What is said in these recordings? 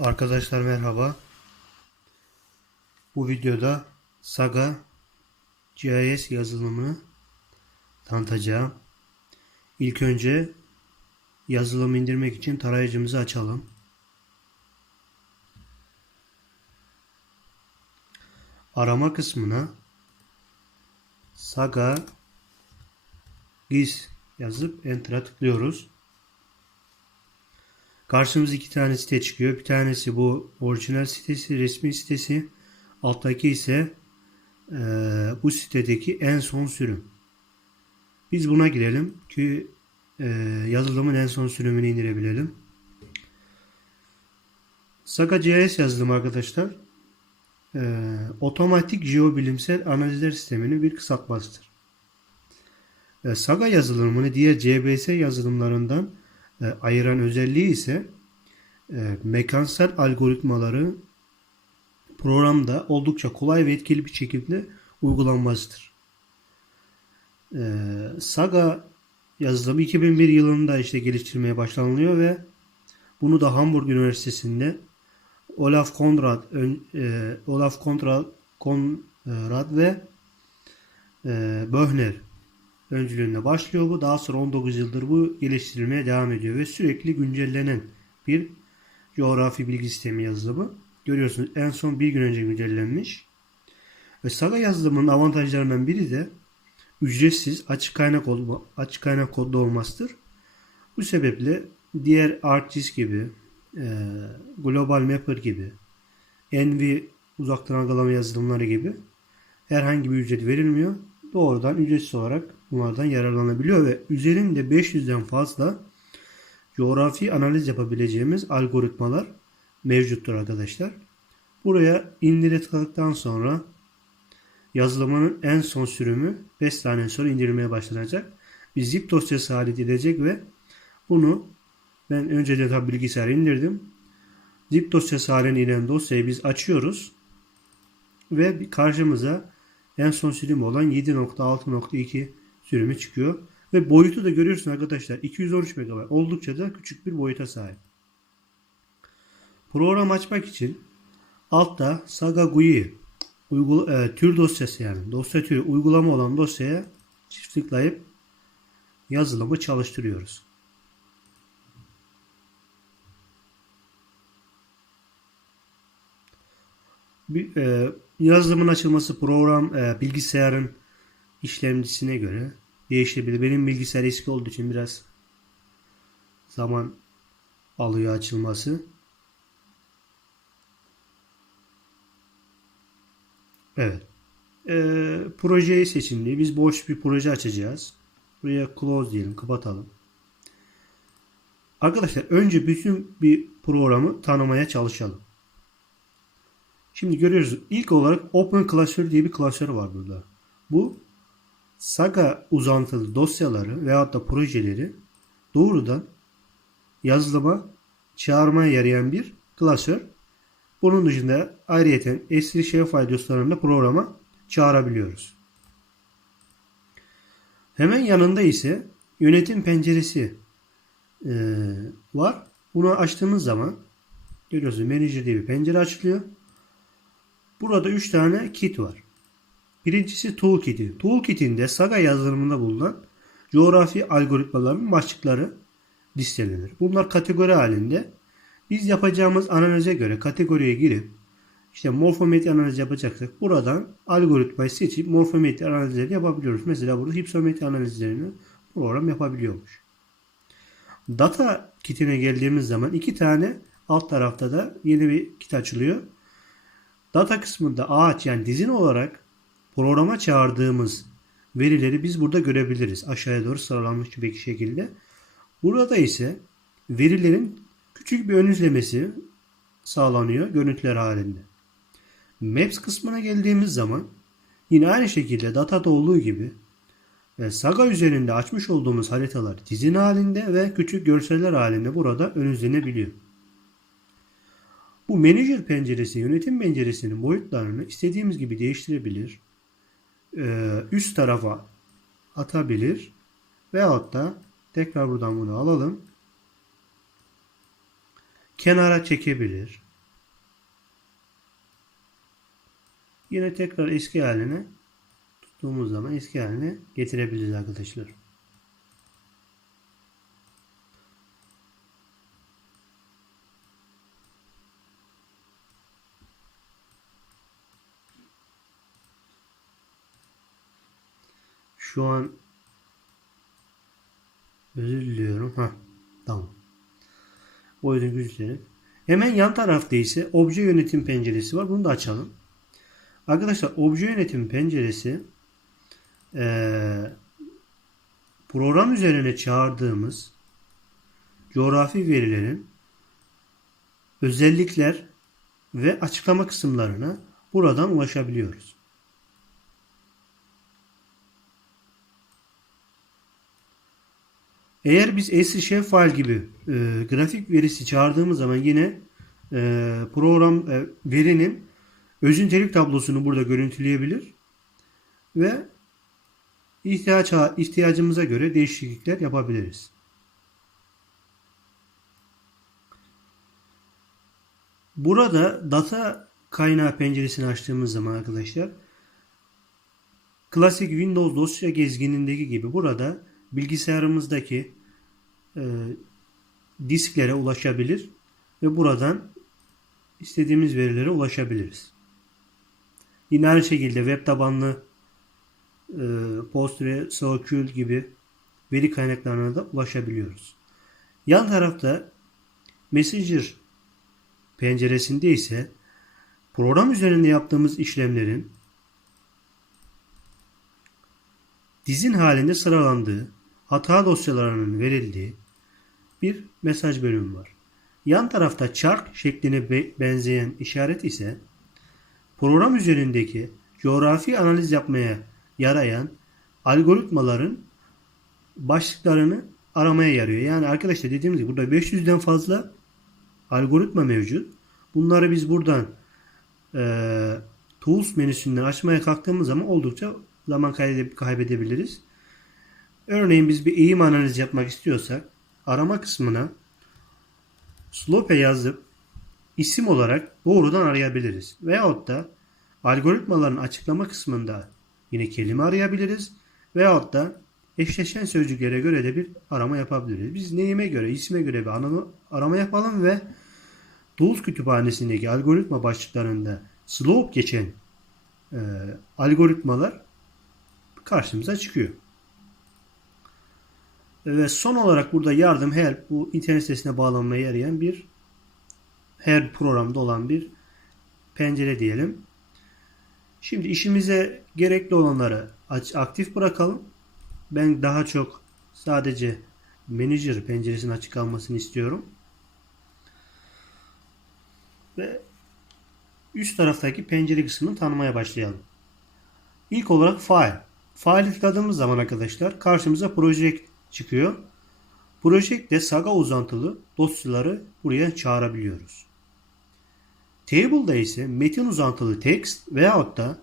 Arkadaşlar merhaba. Bu videoda Saga GIS yazılımını tanıtacağım. İlk önce yazılımı indirmek için tarayıcımızı açalım. Arama kısmına Saga GIS yazıp Enter'a tıklıyoruz. Karşımıza iki tane site çıkıyor. Bir tanesi bu orijinal sitesi, resmi sitesi. Alttaki ise e, bu sitedeki en son sürüm. Biz buna girelim ki e, yazılımın en son sürümünü indirebilelim. Saga GIS yazılım arkadaşlar. E, otomatik jeobilimsel analizler sisteminin bir kısaltmasıdır. E, Saga yazılımını diğer CBS yazılımlarından e, ayıran özelliği ise e, mekansal algoritmaları programda oldukça kolay ve etkili bir şekilde uygulanmasıdır. E, Saga yazılımı 2001 yılında işte geliştirmeye başlanılıyor ve bunu da Hamburg Üniversitesi'nde Olaf Konrad, e, Olaf Konrad, Konrad ve e, Böhner öncülüğünde başlıyor bu. Daha sonra 19 yıldır bu geliştirilmeye devam ediyor ve sürekli güncellenen bir coğrafi bilgi sistemi yazılımı. Görüyorsunuz en son bir gün önce güncellenmiş. Ve Saga yazılımının avantajlarından biri de ücretsiz açık kaynak olma, açık kaynak kodlu olmasıdır. Bu sebeple diğer ArcGIS gibi, e, Global Mapper gibi, Envy uzaktan algılama yazılımları gibi herhangi bir ücret verilmiyor. Doğrudan ücretsiz olarak bunlardan yararlanabiliyor ve üzerinde 500'den fazla coğrafi analiz yapabileceğimiz algoritmalar mevcuttur arkadaşlar. Buraya indire tıkladıktan sonra yazılımının en son sürümü 5 saniye sonra indirilmeye başlanacak. Bir zip dosyası haline gelecek ve bunu ben önceden tabi bilgisayara indirdim. Zip dosyası haline inen dosyayı biz açıyoruz ve karşımıza en son sürüm olan 7.6.2 sürümü çıkıyor. Ve boyutu da görüyorsun arkadaşlar 213 MB. Oldukça da küçük bir boyuta sahip. Program açmak için altta Saga GUI uygula, e, tür dosyası yani dosya türü uygulama olan dosyaya çift tıklayıp yazılımı çalıştırıyoruz. Bir, e, yazılımın açılması program e, bilgisayarın işlemcisine göre değişebilir. Benim bilgisayar eski olduğu için biraz zaman alıyor açılması. Evet. Ee, projeyi seçimli. Biz boş bir proje açacağız. Buraya close diyelim. Kapatalım. Arkadaşlar önce bütün bir programı tanımaya çalışalım. Şimdi görüyoruz. İlk olarak Open Klasör diye bir klasör var burada. Bu Saga uzantılı dosyaları veyahut da projeleri doğrudan yazılıma çağırmaya yarayan bir klasör. Bunun dışında ayrıyeten S3 Shellfile dosyalarında programa çağırabiliyoruz. Hemen yanında ise yönetim penceresi e, var. Bunu açtığımız zaman görüyorsunuz Manager diye bir pencere açılıyor. Burada 3 tane kit var. Birincisi Toolkit'i. Toolkit'in Saga yazılımında bulunan coğrafi algoritmaların başlıkları listelenir. Bunlar kategori halinde. Biz yapacağımız analize göre kategoriye girip işte morfometri analiz yapacaksak buradan algoritmayı seçip morfometri analizleri yapabiliyoruz. Mesela burada hipsometri analizlerini program yapabiliyormuş. Data kitine geldiğimiz zaman iki tane alt tarafta da yeni bir kit açılıyor. Data kısmında ağaç yani dizin olarak programa çağırdığımız verileri biz burada görebiliriz. Aşağıya doğru sıralanmış bir şekilde. Burada ise verilerin küçük bir ön izlemesi sağlanıyor görüntüler halinde. Maps kısmına geldiğimiz zaman yine aynı şekilde datada olduğu gibi ve Saga üzerinde açmış olduğumuz haritalar dizin halinde ve küçük görseller halinde burada ön izlenebiliyor. Bu manager penceresi, yönetim penceresinin boyutlarını istediğimiz gibi değiştirebilir. E, üst tarafa atabilir. Veyahut da tekrar buradan bunu alalım. Kenara çekebilir. Yine tekrar eski haline tuttuğumuz zaman eski haline getirebiliriz arkadaşlar. Şu an özür diliyorum. Ha, tamam. Boyutun güçleri. Hemen yan tarafta ise obje yönetim penceresi var. Bunu da açalım. Arkadaşlar obje yönetim penceresi eee, program üzerine çağırdığımız coğrafi verilerin özellikler ve açıklama kısımlarına buradan ulaşabiliyoruz. Eğer biz SSH file gibi e, grafik verisi çağırdığımız zaman yine e, program e, verinin özün telik tablosunu burada görüntüleyebilir ve ihtiyaç ihtiyacımıza göre değişiklikler yapabiliriz. Burada data kaynağı penceresini açtığımız zaman arkadaşlar klasik Windows dosya gezginindeki gibi burada bilgisayarımızdaki e, disklere ulaşabilir ve buradan istediğimiz verilere ulaşabiliriz. Yine aynı şekilde web tabanlı e, PostgreSQL gibi veri kaynaklarına da ulaşabiliyoruz. Yan tarafta Messenger penceresinde ise program üzerinde yaptığımız işlemlerin dizin halinde sıralandığı, hata dosyalarının verildiği bir mesaj bölümü var. Yan tarafta çark şekline benzeyen işaret ise program üzerindeki coğrafi analiz yapmaya yarayan algoritmaların başlıklarını aramaya yarıyor. Yani arkadaşlar dediğimiz gibi burada 500'den fazla algoritma mevcut. Bunları biz buradan e, Tools menüsünden açmaya kalktığımız zaman oldukça zaman kaybedebiliriz. Örneğin biz bir eğim analizi yapmak istiyorsak arama kısmına slope yazıp isim olarak doğrudan arayabiliriz. Veyahut da algoritmaların açıklama kısmında yine kelime arayabiliriz. Veyahut da eşleşen sözcüklere göre de bir arama yapabiliriz. Biz neyime göre, isme göre bir arama yapalım ve Tools kütüphanesindeki algoritma başlıklarında slope geçen e, algoritmalar karşımıza çıkıyor. Ve son olarak burada yardım help bu internet sitesine bağlanmaya yarayan bir her programda olan bir pencere diyelim. Şimdi işimize gerekli olanları aktif bırakalım. Ben daha çok sadece Manager penceresinin açık kalmasını istiyorum. Ve üst taraftaki pencere kısmını tanımaya başlayalım. İlk olarak File. File tıkladığımız zaman arkadaşlar karşımıza Project çıkıyor. Project'te Saga uzantılı dosyaları buraya çağırabiliyoruz. Table'da ise metin uzantılı text veyahut da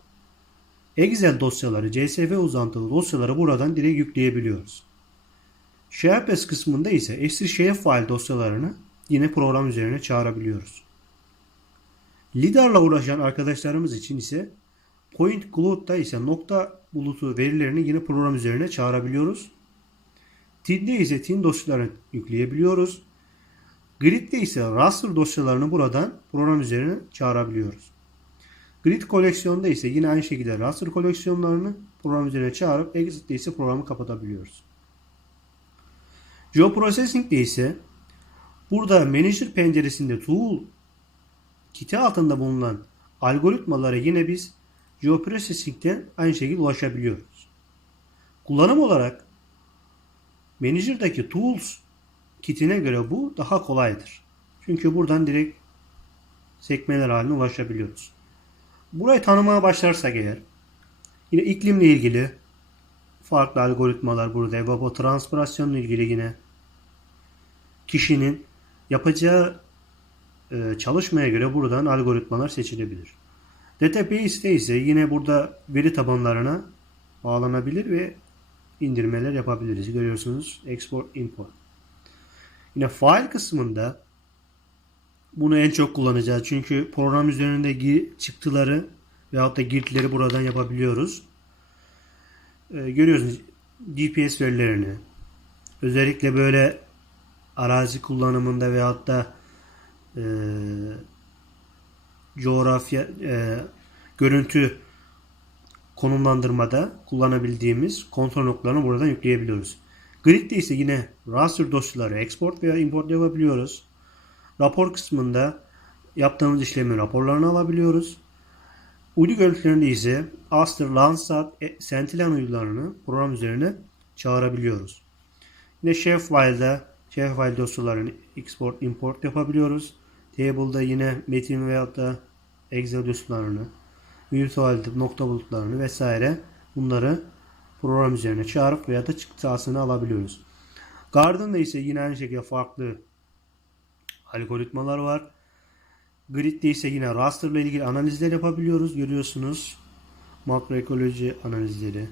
Excel dosyaları, CSV uzantılı dosyaları buradan direkt yükleyebiliyoruz. SharePoint kısmında ise SHF file dosyalarını yine program üzerine çağırabiliyoruz. LIDAR'la uğraşan arkadaşlarımız için ise Point Cloud'da ise nokta bulutu verilerini yine program üzerine çağırabiliyoruz. TIN'de ise TIN dosyalarını yükleyebiliyoruz. Grid'de ise raster dosyalarını buradan program üzerine çağırabiliyoruz. Grid koleksiyonda ise yine aynı şekilde raster koleksiyonlarını program üzerine çağırıp exit'te ise programı kapatabiliyoruz. Geoprocessing'de ise burada Manager penceresinde tool kiti altında bulunan algoritmalara yine biz Geoprocessing'den aynı şekilde ulaşabiliyoruz. Kullanım olarak Manager'daki Tools kitine göre bu daha kolaydır. Çünkü buradan direkt sekmeler haline ulaşabiliyoruz. Burayı tanımaya başlarsak eğer yine iklimle ilgili farklı algoritmalar burada evapotranspirasyonla ilgili yine kişinin yapacağı e, çalışmaya göre buradan algoritmalar seçilebilir. Database'de ise yine burada veri tabanlarına bağlanabilir ve indirmeler yapabiliriz. Görüyorsunuz export import. Yine file kısmında bunu en çok kullanacağız. Çünkü program üzerindeki çıktıları veyahut da girdileri buradan yapabiliyoruz. Ee, görüyorsunuz GPS verilerini. Özellikle böyle arazi kullanımında veyahut da e, coğrafya e, görüntü konumlandırmada kullanabildiğimiz kontrol noktalarını buradan yükleyebiliyoruz. Grid'de ise yine raster dosyaları export veya import yapabiliyoruz. Rapor kısmında yaptığımız işlemin raporlarını alabiliyoruz. Uydu görüntülerinde ise Aster, Landsat, e, Sentinel uydularını program üzerine çağırabiliyoruz. Yine Sharefile'da Shapefile dosyalarını export, import yapabiliyoruz. Table'da yine metin veyahut da Excel dosyalarını, virtual nokta bulutlarını vesaire bunları program üzerine çağırıp veya da çıktısını alabiliyoruz. Garden'da ise yine aynı şekilde farklı algoritmalar var. Grid'de ise yine raster ile ilgili analizler yapabiliyoruz. Görüyorsunuz. Makroekoloji analizleri,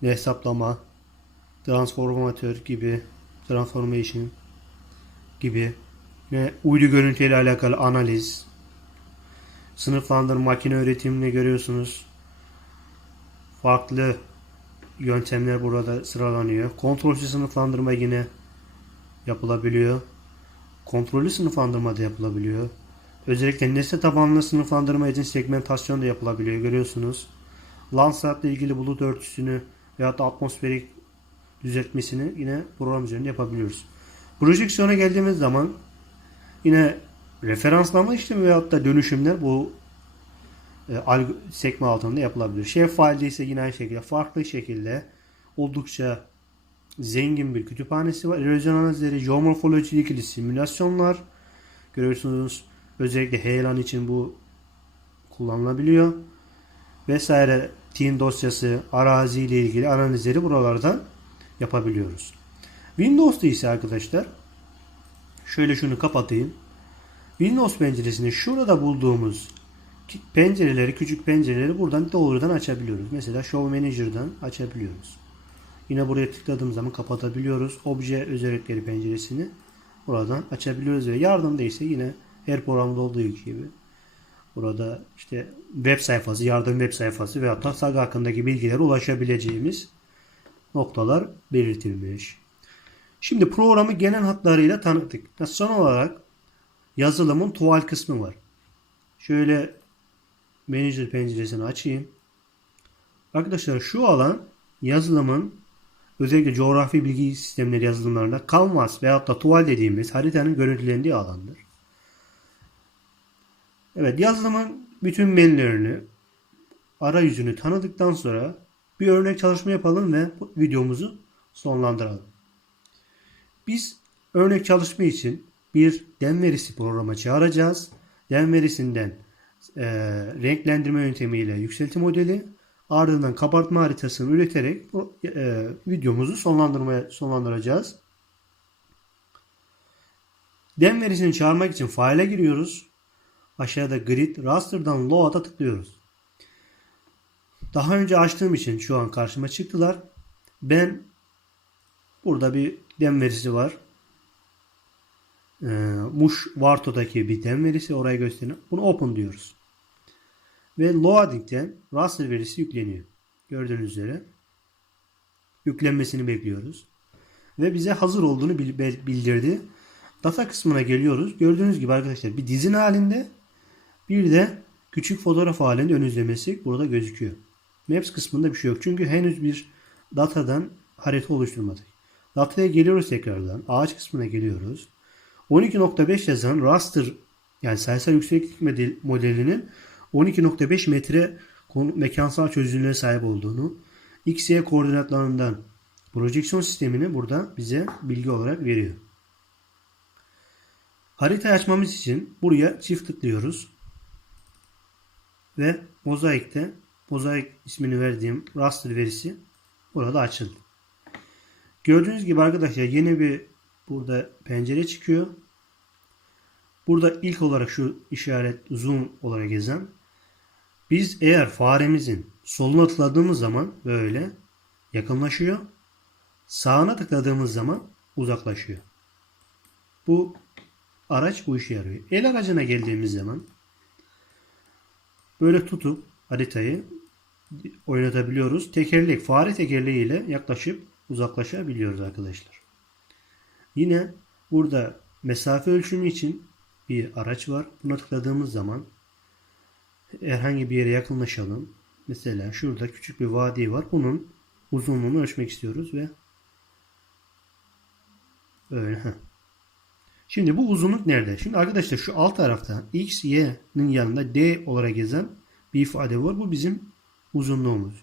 hesaplama, transformatör gibi, transformation gibi ve uydu görüntüyle alakalı analiz, sınıflandırma, makine öğretimini görüyorsunuz. Farklı yöntemler burada sıralanıyor. Kontrolsüz sınıflandırma yine yapılabiliyor. Kontrollü sınıflandırma da yapılabiliyor. Özellikle nesne tabanlı sınıflandırma için segmentasyon da yapılabiliyor. Görüyorsunuz. Landsat ile ilgili bulut örtüsünü veyahut da atmosferik düzeltmesini yine program üzerinde yapabiliyoruz. Projeksiyona geldiğimiz zaman yine referanslama işlemi veyahut da dönüşümler bu e, sekme altında yapılabilir. Shapefile'de ise yine aynı şekilde farklı şekilde oldukça zengin bir kütüphanesi var. Erozyon analizleri, geomorfoloji ile ilgili simülasyonlar görüyorsunuz. Özellikle heyelan için bu kullanılabiliyor. Vesaire TIN dosyası, arazi ile ilgili analizleri buralardan yapabiliyoruz. Windows'ta ise arkadaşlar şöyle şunu kapatayım. Windows penceresinde şurada bulduğumuz pencereleri, küçük pencereleri buradan doğrudan açabiliyoruz. Mesela Show Manager'dan açabiliyoruz. Yine buraya tıkladığım zaman kapatabiliyoruz. Obje özellikleri penceresini buradan açabiliyoruz ve yardımda ise yine her programda olduğu gibi burada işte web sayfası, yardım web sayfası ve hatta saga hakkındaki bilgilere ulaşabileceğimiz noktalar belirtilmiş. Şimdi programı genel hatlarıyla tanıttık. Son olarak yazılımın tuval kısmı var. Şöyle Manager penceresini açayım. Arkadaşlar şu alan yazılımın özellikle coğrafi bilgi sistemleri yazılımlarında canvas veyahut da tuval dediğimiz haritanın görüntülendiği alandır. Evet yazılımın bütün menülerini arayüzünü tanıdıktan sonra bir örnek çalışma yapalım ve videomuzu sonlandıralım. Biz örnek çalışma için bir dem verisi programa çağıracağız. Dem verisinden e, renklendirme yöntemiyle yükselti modeli ardından kabartma haritasını üreterek e, videomuzu sonlandırmaya sonlandıracağız. Dem verisini çağırmak için file'e giriyoruz. Aşağıda grid raster'dan load'a tıklıyoruz. Daha önce açtığım için şu an karşıma çıktılar. Ben burada bir dem verisi var. Ee, Muş Varto'daki bir dem verisi oraya gösteriyor. Bunu open diyoruz. Ve loading'den raster verisi yükleniyor. Gördüğünüz üzere. Yüklenmesini bekliyoruz. Ve bize hazır olduğunu bil- bildirdi. Data kısmına geliyoruz. Gördüğünüz gibi arkadaşlar bir dizin halinde bir de küçük fotoğraf halinde ön izlemesi burada gözüküyor. Maps kısmında bir şey yok. Çünkü henüz bir datadan harita oluşturmadık. Dataya geliyoruz tekrardan. Ağaç kısmına geliyoruz. 12.5 yazan raster yani sayısal yükseklik model- modelinin 12.5 metre mekansal çözünürlüğe sahip olduğunu, x, y koordinatlarından projeksiyon sistemini burada bize bilgi olarak veriyor. Haritayı açmamız için buraya çift tıklıyoruz. Ve mozaikte mozaik ismini verdiğim raster verisi burada açıldı. Gördüğünüz gibi arkadaşlar yeni bir burada pencere çıkıyor. Burada ilk olarak şu işaret zoom olarak gezen. Biz eğer faremizin soluna tıkladığımız zaman böyle yakınlaşıyor. Sağına tıkladığımız zaman uzaklaşıyor. Bu araç bu işe yarıyor. El aracına geldiğimiz zaman böyle tutup haritayı oynatabiliyoruz. Tekerlek, fare tekerleği ile yaklaşıp uzaklaşabiliyoruz arkadaşlar. Yine burada mesafe ölçümü için bir araç var. Buna tıkladığımız zaman herhangi bir yere yakınlaşalım. Mesela şurada küçük bir vadi var. Bunun uzunluğunu ölçmek istiyoruz ve öyle. heh. Şimdi bu uzunluk nerede? Şimdi arkadaşlar şu alt tarafta x, y'nin yanında d olarak gezen bir ifade var. Bu bizim uzunluğumuz.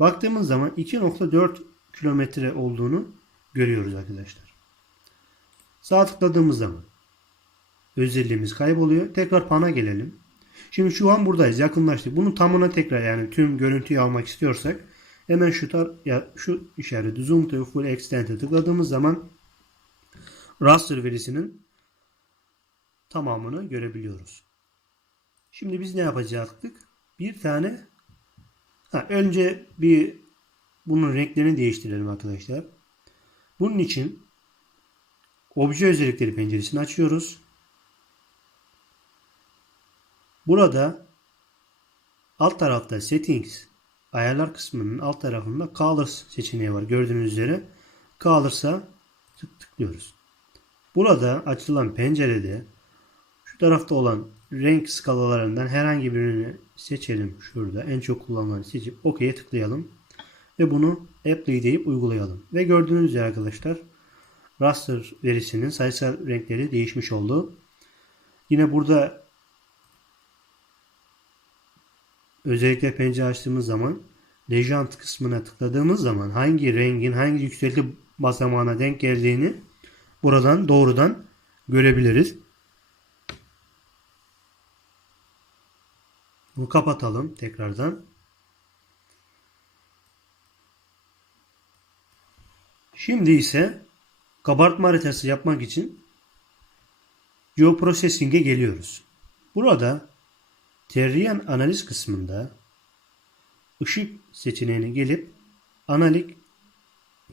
Baktığımız zaman 2.4 kilometre olduğunu görüyoruz arkadaşlar. Sağ tıkladığımız zaman özelliğimiz kayboluyor. Tekrar pana gelelim. Şimdi şu an buradayız. Yakınlaştık. Bunun tamına tekrar yani tüm görüntüyü almak istiyorsak hemen şu tar ya şu işareti zoom to full extent'e tıkladığımız zaman raster verisinin tamamını görebiliyoruz. Şimdi biz ne yapacaktık? Bir tane ha, önce bir bunun renklerini değiştirelim arkadaşlar. Bunun için obje özellikleri penceresini açıyoruz. Burada alt tarafta settings ayarlar kısmının alt tarafında colors seçeneği var. Gördüğünüz üzere colors'a tık tıklıyoruz. Burada açılan pencerede şu tarafta olan renk skalalarından herhangi birini seçelim. Şurada en çok kullanılanı seçip OK'ye tıklayalım. Ve bunu apply deyip uygulayalım. Ve gördüğünüz üzere arkadaşlar raster verisinin sayısal renkleri değişmiş oldu. Yine burada özellikle pencere açtığımız zaman Legend kısmına tıkladığımız zaman hangi rengin hangi yükselti basamağına denk geldiğini buradan doğrudan görebiliriz. Bunu kapatalım tekrardan. Şimdi ise kabartma haritası yapmak için Geoprocessing'e geliyoruz. Burada Terrien analiz kısmında ışık seçeneğine gelip analik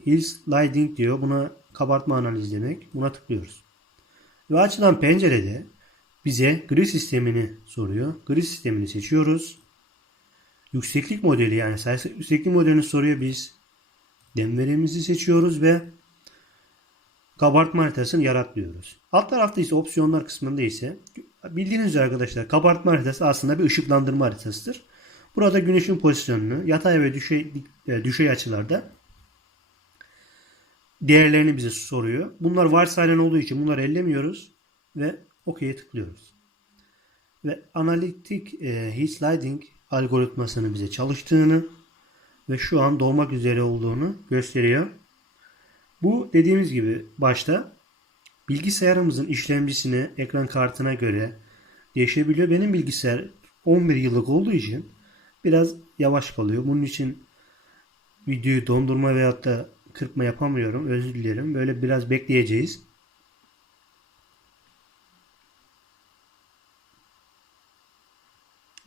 Hills Lighting diyor. Buna kabartma analiz demek. Buna tıklıyoruz. Ve açılan pencerede bize gri sistemini soruyor. Gri sistemini seçiyoruz. Yükseklik modeli yani sayısal yükseklik modelini soruyor. Biz demlerimizi seçiyoruz ve kabartma haritasını yarat diyoruz. Alt tarafta ise opsiyonlar kısmında ise bildiğiniz üzere arkadaşlar kabartma haritası aslında bir ışıklandırma haritasıdır. Burada güneşin pozisyonunu yatay ve düşey, e, düşey açılarda değerlerini bize soruyor. Bunlar varsayılan olduğu için bunları ellemiyoruz ve OK'ye tıklıyoruz. Ve analitik e, heat sliding algoritmasını bize çalıştığını ve şu an doğmak üzere olduğunu gösteriyor. Bu dediğimiz gibi başta bilgisayarımızın işlemcisine, ekran kartına göre değişebiliyor. Benim bilgisayar 11 yıllık olduğu için biraz yavaş kalıyor. Bunun için videoyu dondurma veyahut da kırpma yapamıyorum. Özür dilerim. Böyle biraz bekleyeceğiz.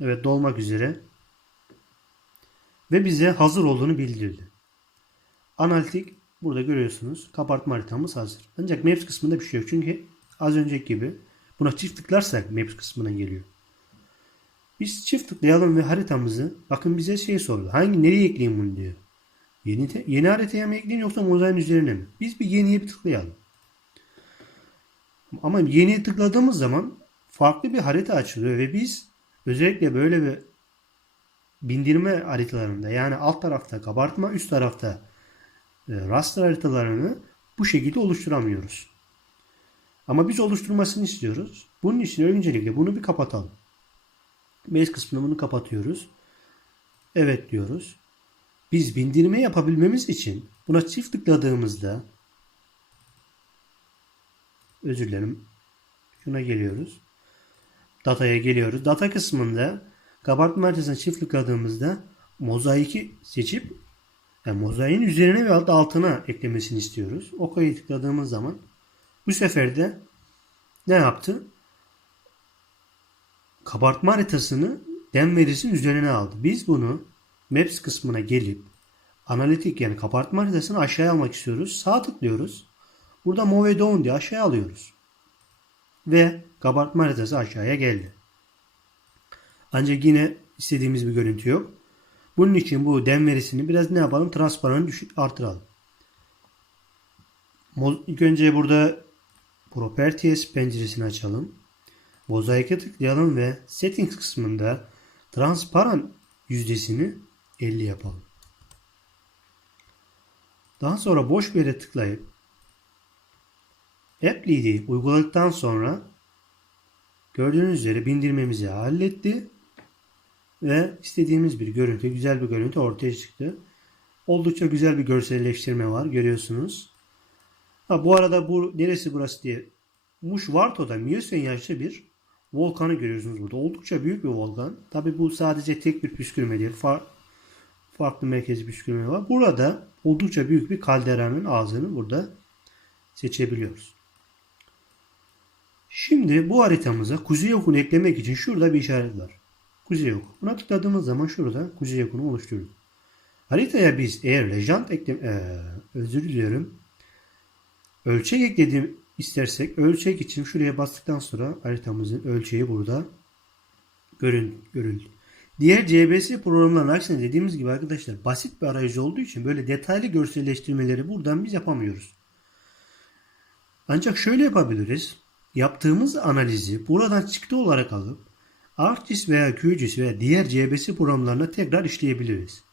Evet dolmak üzere. Ve bize hazır olduğunu bildirdi. Analitik burada görüyorsunuz. Kabartma haritamız hazır. Ancak Maps kısmında bir şey yok. Çünkü az önceki gibi buna çift tıklarsak Maps kısmına geliyor. Biz çift tıklayalım ve haritamızı bakın bize şey sordu. Hangi nereye ekleyeyim bunu diyor. Yeni, te, yeni haritaya mı ekleyeyim yoksa mozaiğin üzerine mi? Biz bir yeniye bir tıklayalım. Ama yeniye tıkladığımız zaman farklı bir harita açılıyor ve biz özellikle böyle bir bindirme haritalarında yani alt tarafta kabartma üst tarafta raster haritalarını bu şekilde oluşturamıyoruz. Ama biz oluşturmasını istiyoruz. Bunun için öncelikle bunu bir kapatalım. Base kısmını bunu kapatıyoruz. Evet diyoruz. Biz bindirme yapabilmemiz için buna çift tıkladığımızda özür dilerim. Şuna geliyoruz. Data'ya geliyoruz. Data kısmında kabartma haritasına çift tıkladığımızda mozaiki seçip yani mozaiğin üzerine ve altına eklemesini istiyoruz. OK'ya tıkladığımız zaman bu sefer de ne yaptı? Kabartma haritasını dem verisinin üzerine aldı. Biz bunu Maps kısmına gelip analitik yani kabartma haritasını aşağıya almak istiyoruz. Sağ tıklıyoruz. Burada Move Down diye aşağıya alıyoruz. Ve kabartma haritası aşağıya geldi. Ancak yine istediğimiz bir görüntü yok. Bunun için bu dem verisini biraz ne yapalım? Transparanı artıralım. İlk önce burada Properties penceresini açalım. Mozaike tıklayalım ve Settings kısmında transparan yüzdesini 50 yapalım. Daha sonra boş bir yere tıklayıp Apply deyip uyguladıktan sonra gördüğünüz üzere bindirmemizi halletti ve istediğimiz bir görüntü, güzel bir görüntü ortaya çıktı. Oldukça güzel bir görselleştirme var görüyorsunuz. Ha, bu arada bu neresi burası diye Muş Varto'da Miyosen yaşlı bir volkanı görüyorsunuz burada. Oldukça büyük bir volkan. Tabi bu sadece tek bir püskürme değil. Far, farklı merkezi püskürme var. Burada oldukça büyük bir kalderanın ağzını burada seçebiliyoruz. Şimdi bu haritamıza kuzey okunu eklemek için şurada bir işaret var. Kuzey oku. Buna tıkladığımız zaman şurada kuzey okunu oluşturduk. Haritaya biz eğer lejant eklem ee, özür diliyorum. Ölçek ekledim istersek ölçek için şuraya bastıktan sonra haritamızın ölçeği burada görün, görüldü. Diğer CBS programlarının aksine dediğimiz gibi arkadaşlar basit bir arayüzü olduğu için böyle detaylı görselleştirmeleri buradan biz yapamıyoruz. Ancak şöyle yapabiliriz. Yaptığımız analizi buradan çıktı olarak alıp ArcGIS veya QGIS veya diğer CBS programlarına tekrar işleyebiliriz.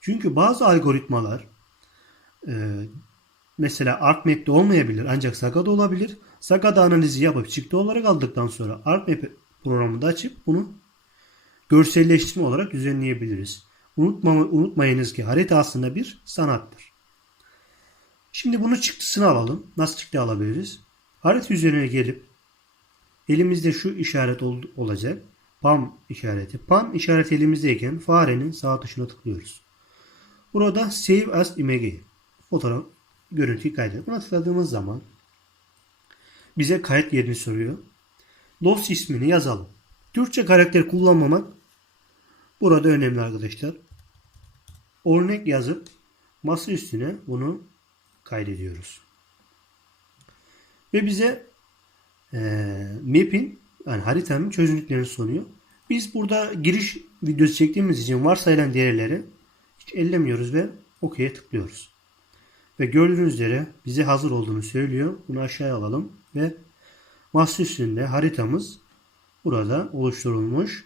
Çünkü bazı algoritmalar e, mesela ArcMap'te olmayabilir ancak Saga'da olabilir. Saga'da analizi yapıp çıktı olarak aldıktan sonra ArcMap programını açıp bunu görselleştirme olarak düzenleyebiliriz. Unutma, unutmayınız ki harita aslında bir sanattır. Şimdi bunun çıktısını alalım. Nasıl çıktı alabiliriz? Harita üzerine gelip elimizde şu işaret ol, olacak. PAM işareti. PAM işareti elimizdeyken farenin sağ tuşuna tıklıyoruz. Burada Save as Image fotoğraf görüntüyü kaydet. Buna tıkladığımız zaman bize kayıt yerini soruyor. Dosya ismini yazalım. Türkçe karakter kullanmamak burada önemli arkadaşlar. Örnek yazıp masa üstüne bunu kaydediyoruz. Ve bize e, map'in yani haritanın çözünürlüklerini sunuyor. Biz burada giriş videosu çektiğimiz için varsayılan değerleri hiç ellemiyoruz ve OK'ye tıklıyoruz. Ve gördüğünüz üzere bize hazır olduğunu söylüyor. Bunu aşağıya alalım ve masa üstünde haritamız burada oluşturulmuş.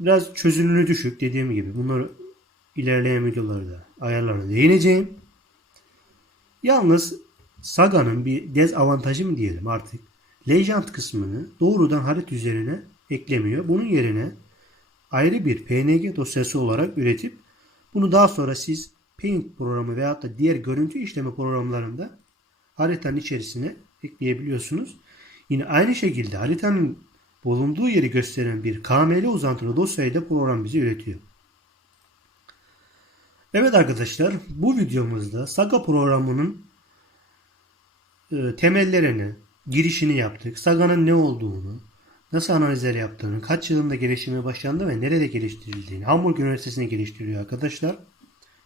Biraz çözünürlüğü düşük dediğim gibi. Bunları ilerleyen videolarda ayarlarına değineceğim. Yalnız Saga'nın bir dezavantajı mı diyelim artık. Legend kısmını doğrudan harita üzerine eklemiyor. Bunun yerine ayrı bir PNG dosyası olarak üretip bunu daha sonra siz Paint programı veyahut da diğer görüntü işleme programlarında haritanın içerisine ekleyebiliyorsunuz. Yine aynı şekilde haritanın bulunduğu yeri gösteren bir KML uzantılı dosyayı da program bize üretiyor. Evet arkadaşlar bu videomuzda Saga programının e, temellerini, girişini yaptık. Saga'nın ne olduğunu, nasıl analizler yaptığını, kaç yılında geliştirmeye başlandı ve nerede geliştirildiğini. Hamburg Üniversitesi'ne geliştiriliyor arkadaşlar.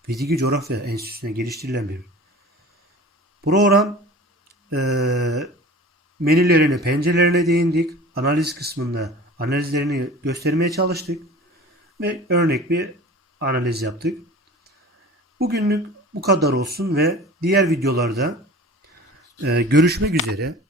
Fiziki Coğrafya Enstitüsü'ne geliştirilen bir program. E, menülerine, pencerelerine değindik. Analiz kısmında analizlerini göstermeye çalıştık. Ve örnek bir analiz yaptık. Bugünlük bu kadar olsun ve diğer videolarda e, görüşmek üzere.